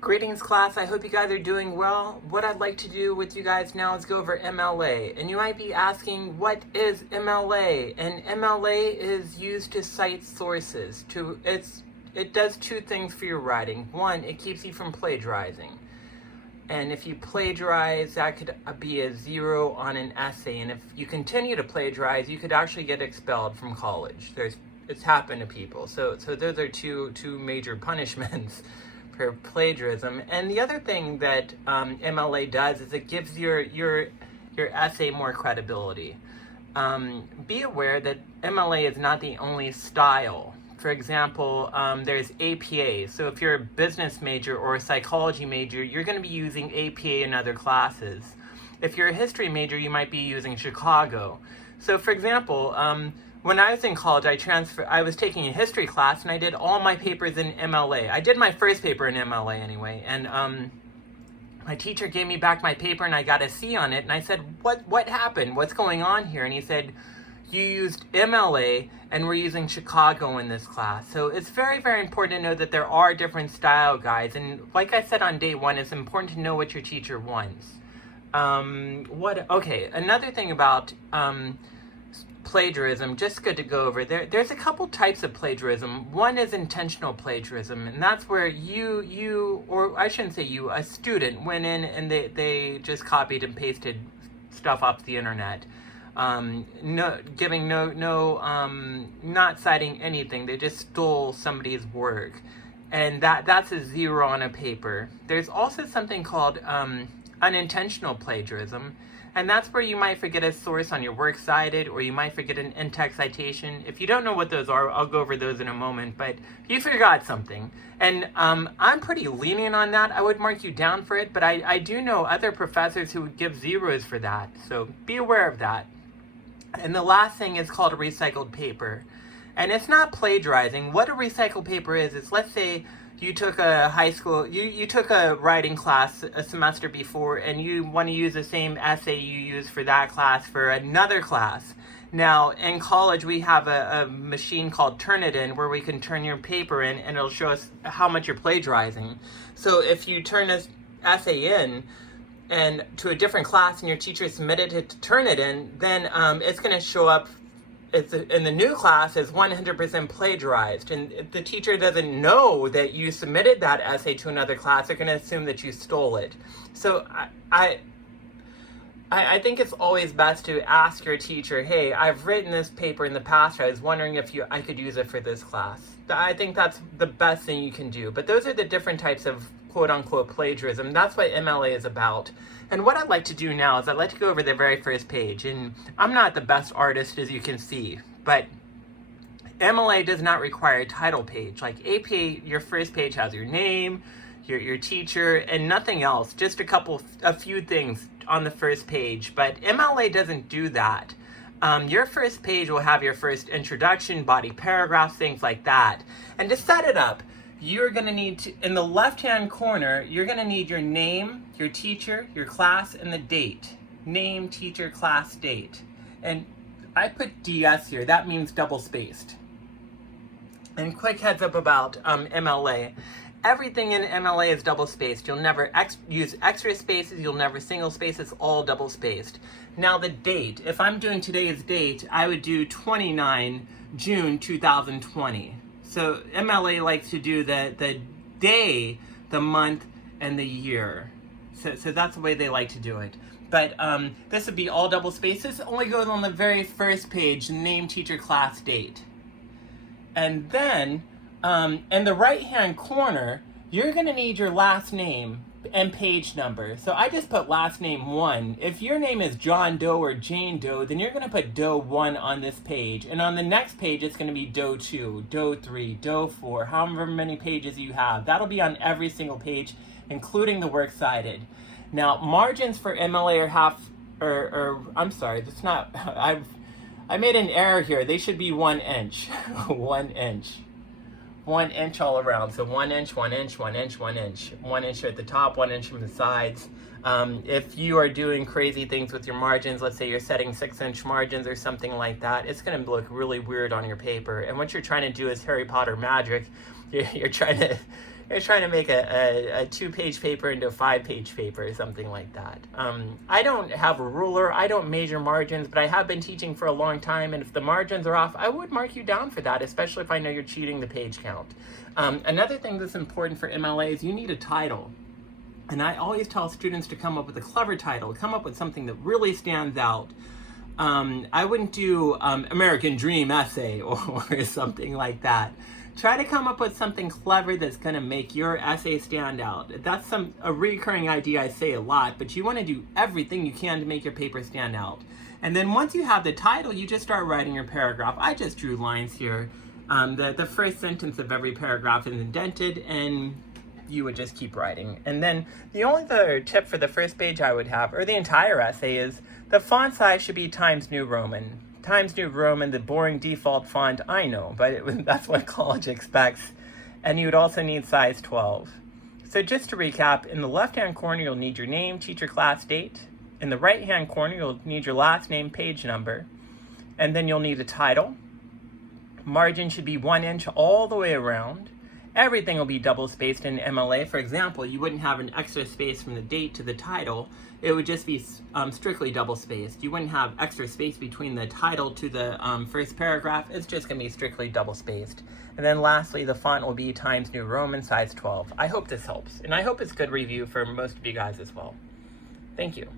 Greetings class, I hope you guys are doing well. What I'd like to do with you guys now is go over MLA. And you might be asking, what is MLA? And MLA is used to cite sources. It does two things for your writing. One, it keeps you from plagiarizing. And if you plagiarize, that could be a 0 on an essay. And if you continue to plagiarize, you could actually get expelled from college. It's happened to people. So those are two major punishments for plagiarism. And the other thing that MLA does is it gives your essay more credibility. Be aware that MLA is not the only style. For example, there's APA. So if you're a business major or a psychology major, you're going to be using APA in other classes. If you're a history major, you might be using Chicago. So for example, when I was in college, I was taking a history class and I did all my papers in MLA. I did my first paper in MLA anyway, and my teacher gave me back my paper and I got a C on it, and I said, what happened? What's going on here? And he said, you used MLA and we're using Chicago in this class. So it's very, very important to know that there are different style guides, and like I said on day one, it's important to know what your teacher wants. Another thing about plagiarism, just good to go over. There's a couple types of plagiarism. One is intentional plagiarism, and that's where a student went in and they just copied and pasted stuff off the internet. Not citing anything. They just stole somebody's work. And that's a 0 on a paper. There's also something called unintentional plagiarism. And that's where you might forget a source on your works cited, or you might forget an in-text citation. If you don't know what those are, I'll go over those in a moment, but you forgot something. And I'm pretty lenient on that. I would mark you down for it, but I do know other professors who would give 0s for that. So be aware of that. And the last thing is called a recycled paper. And it's not plagiarizing. What a recycled paper is let's say you took you took a writing class a semester before and you want to use the same essay you used for that class for another class. Now, in college, we have a machine called Turnitin where we can turn your paper in and it'll show us how much you're plagiarizing. So if you turn this essay in and to a different class and your teacher submitted it to Turnitin, then it's going to show up in the new class as 100% plagiarized. And if the teacher doesn't know that you submitted that essay to another class, they're going to assume that you stole it. So I think it's always best to ask your teacher, hey, I've written this paper in the past. I was wondering if I could use it for this class. I think that's the best thing you can do. But those are the different types of quote-unquote plagiarism. That's what MLA is about. And what I'd like to do now is I'd like to go over the very first page. And I'm not the best artist, as you can see, but MLA does not require a title page. Like APA, your first page has your name, your teacher, and nothing else. Just a few things on the first page. But MLA doesn't do that. Your first page will have your first introduction, body paragraphs, things like that. And to set it up, you're going to need to, in the left-hand corner, you're going to need your name, your teacher, your class, and the date. Name, teacher, class, date. And I put DS here. That means double-spaced. And quick heads up about MLA. Everything in MLA is double-spaced. You'll never use extra spaces. You'll never single space. It's all double-spaced. Now the date. If I'm doing today's date, I would do 29 June 2020. So MLA likes to do the day, the month, and the year. So that's the way they like to do it. But this would be all double space. This only goes on the very first page, name, teacher, class, date. And then in the right-hand corner, you're going to need your last name and page number. So I just put last name 1. If your name is John Doe or Jane Doe, then you're going to put Doe 1 on this page. And on the next page, it's going to be Doe 2, Doe 3, Doe 4, however many pages you have. That'll be on every single page, including the works cited. Now, margins for MLA I'm sorry, that's not, I made an error here. They should be 1 inch, 1 inch. 1 inch all around. So 1 inch, 1 inch, 1 inch, 1 inch. 1 inch at the top, 1 inch from the sides. If you are doing crazy things with your margins, let's say you're setting 6-inch margins or something like that, it's going to look really weird on your paper. And what you're trying to do is Harry Potter magic. you're trying to make a 2-page paper into a 5-page paper or something like that. I don't have a ruler. I don't measure margins, but I have been teaching for a long time, and if the margins are off, I would mark you down for that, especially if I know you're cheating the page count. Another thing that's important for MLA is you need a title. And I always tell students to come up with a clever title, come up with something that really stands out. I wouldn't do American Dream Essay or something like that. Try to come up with something clever that's going to make your essay stand out. That's a recurring idea I say a lot, but you want to do everything you can to make your paper stand out. And then once you have the title, you just start writing your paragraph. I just drew lines here. The first sentence of every paragraph is indented, and you would just keep writing. And then the only other tip for the first page I would have, or the entire essay, is the font size should be Times New Roman. Times New Roman, the boring default font, I know, but that's what college expects. And you would also need size 12. So just to recap, in the left-hand corner, you'll need your name, teacher, class, date. In the right-hand corner, you'll need your last name, page number. And then you'll need a title. Margin should be 1 inch all the way around. Everything will be double-spaced in MLA. For example, you wouldn't have an extra space from the date to the title. It would just be strictly double-spaced. You wouldn't have extra space between the title to the first paragraph. It's just going to be strictly double-spaced. And then lastly, the font will be Times New Roman, size 12. I hope this helps, and I hope it's good review for most of you guys as well. Thank you.